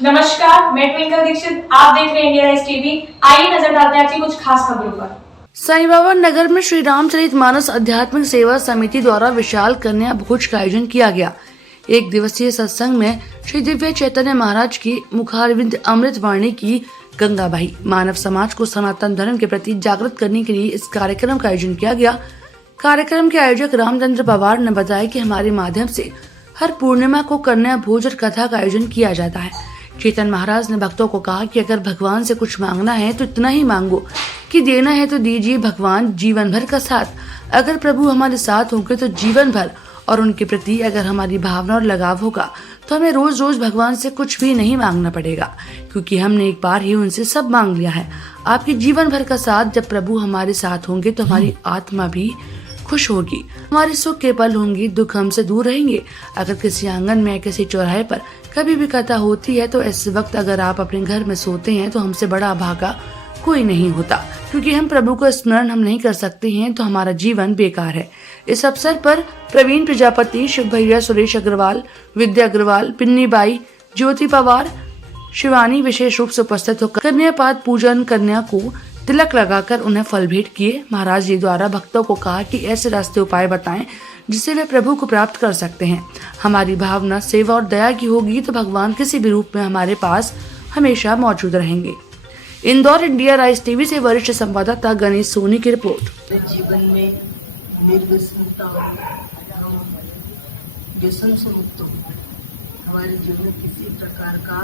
नमस्कार, मैं ट्विंकल दीक्षित। आप देख रहे हैं इंडिया राइज टीवी। आइए नजर डालते हैं आज की कुछ खास खबरों पर। साईं बाबा नगर में श्री रामचरित मानस आध्यात्मिक सेवा समिति द्वारा विशाल कन्या भोज का आयोजन किया गया। एक दिवसीय सत्संग में श्री दिव्य चैतन्य महाराज की मुखारविंद अमृत वाणी की गंगाबाई मानव समाज को सनातन धर्म के प्रति जागृत करने के लिए इस कार्यक्रम का आयोजन किया गया। कार्यक्रम के आयोजक रामचंद्र पवार ने बताया कि हमारे माध्यम से हर पूर्णिमा को कन्या भोज और कथा का आयोजन किया जाता है। चेतन महाराज ने भक्तों को कहा कि अगर भगवान से कुछ मांगना है तो इतना ही मांगो कि देना है तो दीजिए भगवान जीवन भर का साथ। अगर प्रभु हमारे साथ होंगे तो जीवन भर, और उनके प्रति अगर हमारी भावना और लगाव होगा तो हमें रोज रोज भगवान से कुछ भी नहीं मांगना पड़ेगा, क्योंकि हमने एक बार ही उनसे सब मांग लिया है। आपके जीवन भर का साथ, जब प्रभु हमारे साथ होंगे तो हमारी आत्मा भी खुश होगी, हमारे सुख के पल होंगे, दुख हमसे दूर रहेंगे। अगर किसी आंगन में किसी चौराहे पर कभी भी कथा होती है तो ऐसे वक्त अगर आप अपने घर में सोते हैं तो हमसे बड़ा अभागा कोई नहीं होता, क्योंकि हम प्रभु का स्मरण हम नहीं कर सकते हैं तो हमारा जीवन बेकार है। इस अवसर पर प्रवीण प्रजापति, शिव भैया, सुरेश अग्रवाल, विद्या अग्रवाल, पिन्नी बाई, ज्योति पवार, शिवानी विशेष रूप से उपस्थित होकर कन्यापात पूजन, कन्या को तिलक लगाकर उन्हें फल भेंट किए। महाराज जी द्वारा भक्तों को कहा कि ऐसे रास्ते उपाय बताएं जिससे वे प्रभु को प्राप्त कर सकते हैं। हमारी भावना सेवा और दया की होगी तो भगवान किसी भी रूप में हमारे पास हमेशा मौजूद रहेंगे। इंदौर, इंडिया राइज टीवी से वरिष्ठ संवाददाता गणेश सोनी की रिपोर्ट। जीवन में निर्व्यसनता, व्यसन से मुक्त हो, हमारे जीवन में किसी प्रकार का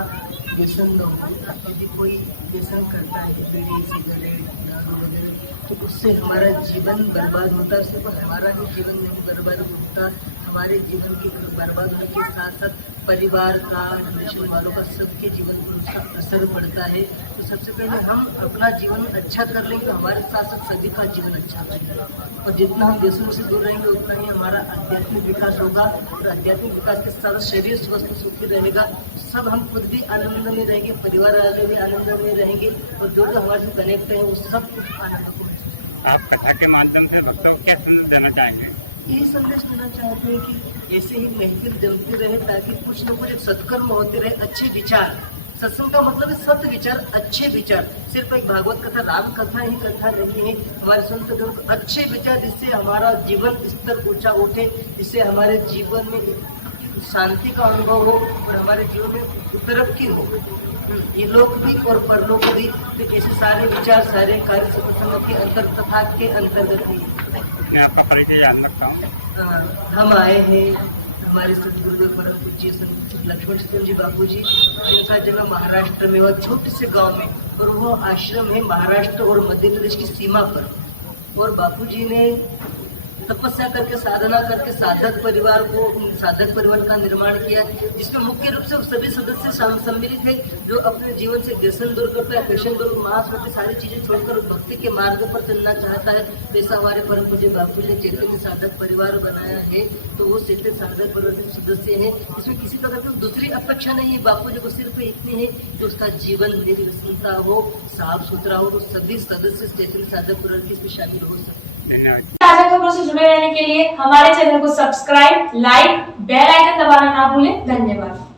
व्यसन न हो। यदि कोई व्यसन करता है, बीड़ी, सिगरेट, दारू वगैरह, तो उससे हमारा जीवन बर्बाद होता है। सिर्फ हमारा ही जीवन नहीं बर्बाद होता, हमारे जीवन के बर्बाद होने के साथ साथ परिवार का, रिलेशन वालों का, सबके जीवन पर उसका असर पड़ता है। तो सबसे पहले हम अपना जीवन अच्छा कर लेंगे तो हमारे साथ साथ सभी का जीवन अच्छा होगा। और जितना हम व्यसन से दूर रहेंगे उतना ही हमारा आध्यात्मिक विकास होगा, और आध्यात्मिक विकास के साथ शरीर स्वस्थ सुखी रहेगा। सब हम खुद भी आनंद में रहेंगे, परिवार वाले भी आनंद में रहेंगे, और जो जो हमारे से कनेक्ट है वो सब आनंद को। आप कथा के माध्यम से भक्तों को क्या संदेश देना चाहेंगे? यही संदेश देना चाहते हैं कि ऐसे ही महफिल जमती रहे, ताकि कुछ न कुछ एक सत्कर्म होते रहे, अच्छे विचार। सत्संग का मतलब है सत्य विचार, अच्छे विचार। सिर्फ एक भागवत कथा, राम कथा ही कथा नहीं है। हमारे संत ग्रंथ अच्छे विचार, जिससे हमारा जीवन स्तर ऊंचा उठे, जिससे हमारे जीवन में शांति का अनुभव हो और हमारे जीवन में तरक्की हो, ये लोग भी और परलोक भी। तो ऐसे सारे विचार, सारे कार्य सत्संग के अंतर कथा के अंतर्गत ही। मैं आपका परिचय जान सकता हूँ? हम आए हैं हमारे सतगुरुदेव परम पूज्य संत लक्ष्मण सिंह जी बापू जी, जिनका जन्म महाराष्ट्र में हुआ, छोटे से गांव में, और वो आश्रम है महाराष्ट्र और मध्य प्रदेश की सीमा पर। और बापू जी ने तपस्या करके, साधना करके साधक परिवार का निर्माण किया, जिसमें मुख्य रूप से सभी सदस्य सम्मिलित है, जो अपने जीवन से व्यसन दूर करता है, फैशन दूर, मांस होती सारी चीजें छोड़कर भक्ति के मार्ग पर चलना चाहता है। ऐसा हमारे परम पूज्य बापू जी ने चैतन्य साधक परिवार बनाया है, तो वो चैतन्य साधक परिवार के सदस्य है। इसमें किसी प्रकार की दूसरी अपेक्षा नहीं है। बापू जी को सिर्फ इतनी है कि उसका जीवन निर्व्यसनता हो, साफ सुथरा हो, तो सभी सदस्य चैतन्य साधक परिवार के इसमें शामिल हो सकते। धन्यवाद। ताजा खबरों से जुड़े रहने के लिए हमारे चैनल को सब्सक्राइब, लाइक, बेल आइकन दबाना ना भूलें। धन्यवाद।